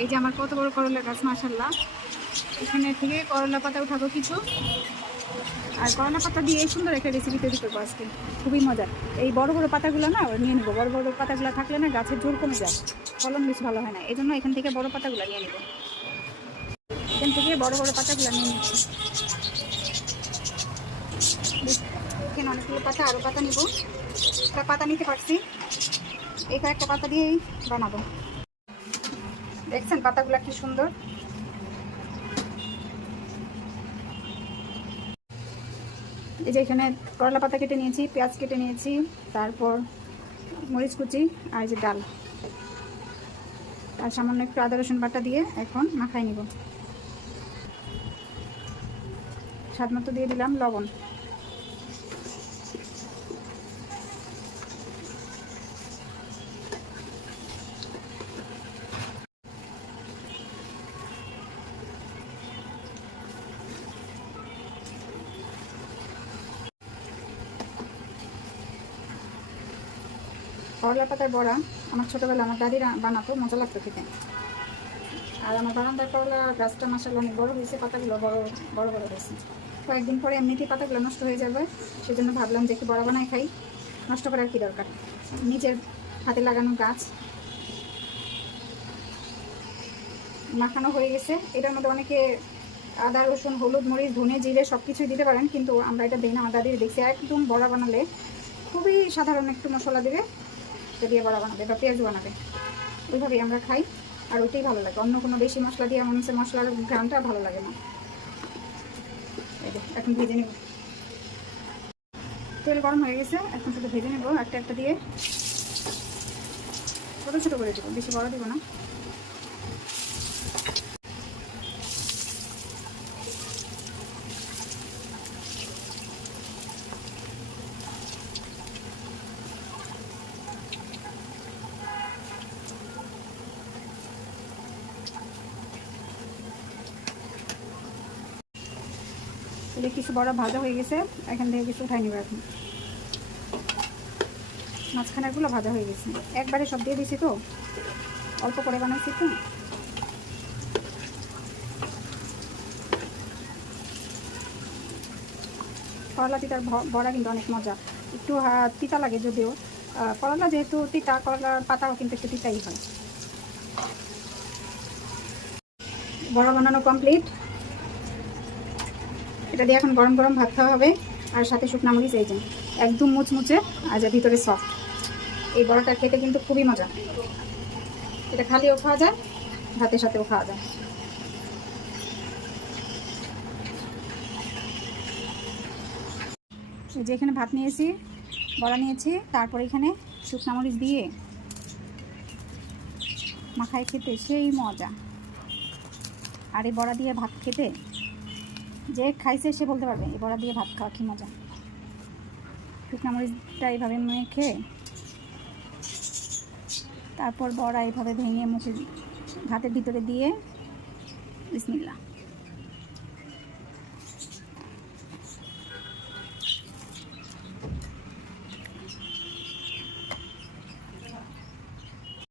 এই যে আমার কত বড় করলা গাছ মাসাল্লাহ এখানে থেকে করলা পাতা উঠাবো কিছু। আর করলা পাতা দিয়ে সুন্দর একটা রেসিপি তৈরি করব আজকে। খুবই মজার এই বড় বড় পাতাগুলো না, নিয়ে নেব। বড় বড় পাতাগুলো থাকলে না গাছের জোর কমে যায়। ফলন বেশি ভালো হয় না। এই জন্য এখান থেকে বড় পাতাগুলো নিয়ে নেব। এখান থেকে বড় বড় পাতাগুলো নিয়ে নিচ্ছি এখানে অনেকগুলো পাতা আরও পাতা নিব। পাতা নিতে পারছি। এটা একটা পাতা দিয়েই বানাবো। দেখছেন পাতাগুলো কি সুন্দর? এই যে এখানে করলা পাতা কেটে নিয়েছি, পেঁয়াজ কেটে নিয়েছি, তারপর মরিচ কুচি আর যে ডাল। আর সামান্য একটু আদা, রসুন বাটা দিয়ে এখন মাখাই নিব। স্বাদ মতো দিয়ে দিলাম লবণ। করলা পাতার বড়া। আমার ছোটোবেলা আমার দাদি বানাতো, মজা লাগতো খেতে। আর আমার বারান্দার করলা, গাছটা মাসাল্লাহ অনেক বড় হয়েছে, পাতাগুলো বড় বড় বড় হয়েছে। কয়েকদিন পরে এমনিতেই পাতাগুলো নষ্ট হয়ে যাবে, সেজন্য ভাবলাম যে একটু বড়া বানাই খাই। নষ্ট করার কি দরকার? নিজের হাতে লাগানো গাছ। মাখানো হয়ে গেছে। এটার মধ্যে অনেকে আদা, রসুন, হলুদ, মরিচ, ধনে, জিরে সব কিছুই দিতে পারেন, কিন্তু আমরা এটা দিই না। আমার দাদির দেখছি, একদম বড়া বানালে খুবই সাধারণ একটু মশলা দিবে। এটা দিয়ে বড়া বানাবে বা পেঁয়াজ বানাবে। ওইভাবেই আমরা খাই, আর ওইটাই ভালো লাগে। অন্য কোনো বেশি মশলা দিয়ে মনে হচ্ছে মশলার ঘ্রামটা ভালো লাগে না। এখন ভেজে নেব। তেল গরম হয়ে গেছে, এখন শুধু ভেজে নেব, একটা একটা দিয়ে। ছোটো ছোটো করে দেবো, বেশি বড় দেবো না। তাহলে কিছু বড় ভাজা হয়ে গেছে, এখান থেকে কিছু উঠাই নেব এখন। মাঝখানেরগুলো ভাজা হয়ে গেছে। একবারে সব দিয়ে দিয়েছি তো। অল্প করে বানাইছি তো। করলা তিতার বড়া কিন্তু অনেক মজা। একটু তিতা লাগে যদিও। করলা যেহেতু তিতা, করলার পাতাও কিন্তু একটু তিতাই হয়। বড়া বানানো কমপ্লিট এটা দিয়ে এখন গরম গরম ভাত খাওয়া হবে, আর সাথে শুকনা মরিচ এই যে, একদম মুচমুচে, আর যা ভিতরে সফট এই বড়াটা খেতে কিন্তু খুবই মজা। এটা খালিও খাওয়া যায়, ভাতের সাথেও খাওয়া যায়। যে এখানে ভাত নিয়েছি, বড়া নিয়েছি, তারপর এখানে শুকনা মরিচ দিয়ে মাখায় খেতে সেই মজা। আর এই বড়া দিয়ে ভাত খেতে যে খাইছে সে বলতে পারবে এ বড়া দিয়ে ভাত খাওয়া কি মজা। শুকনা মরিচটা এইভাবে মেখে, তারপর বড়া এইভাবে ভেঙে মুখে ভাতের ভিতরে দিয়ে বিসমিল্লা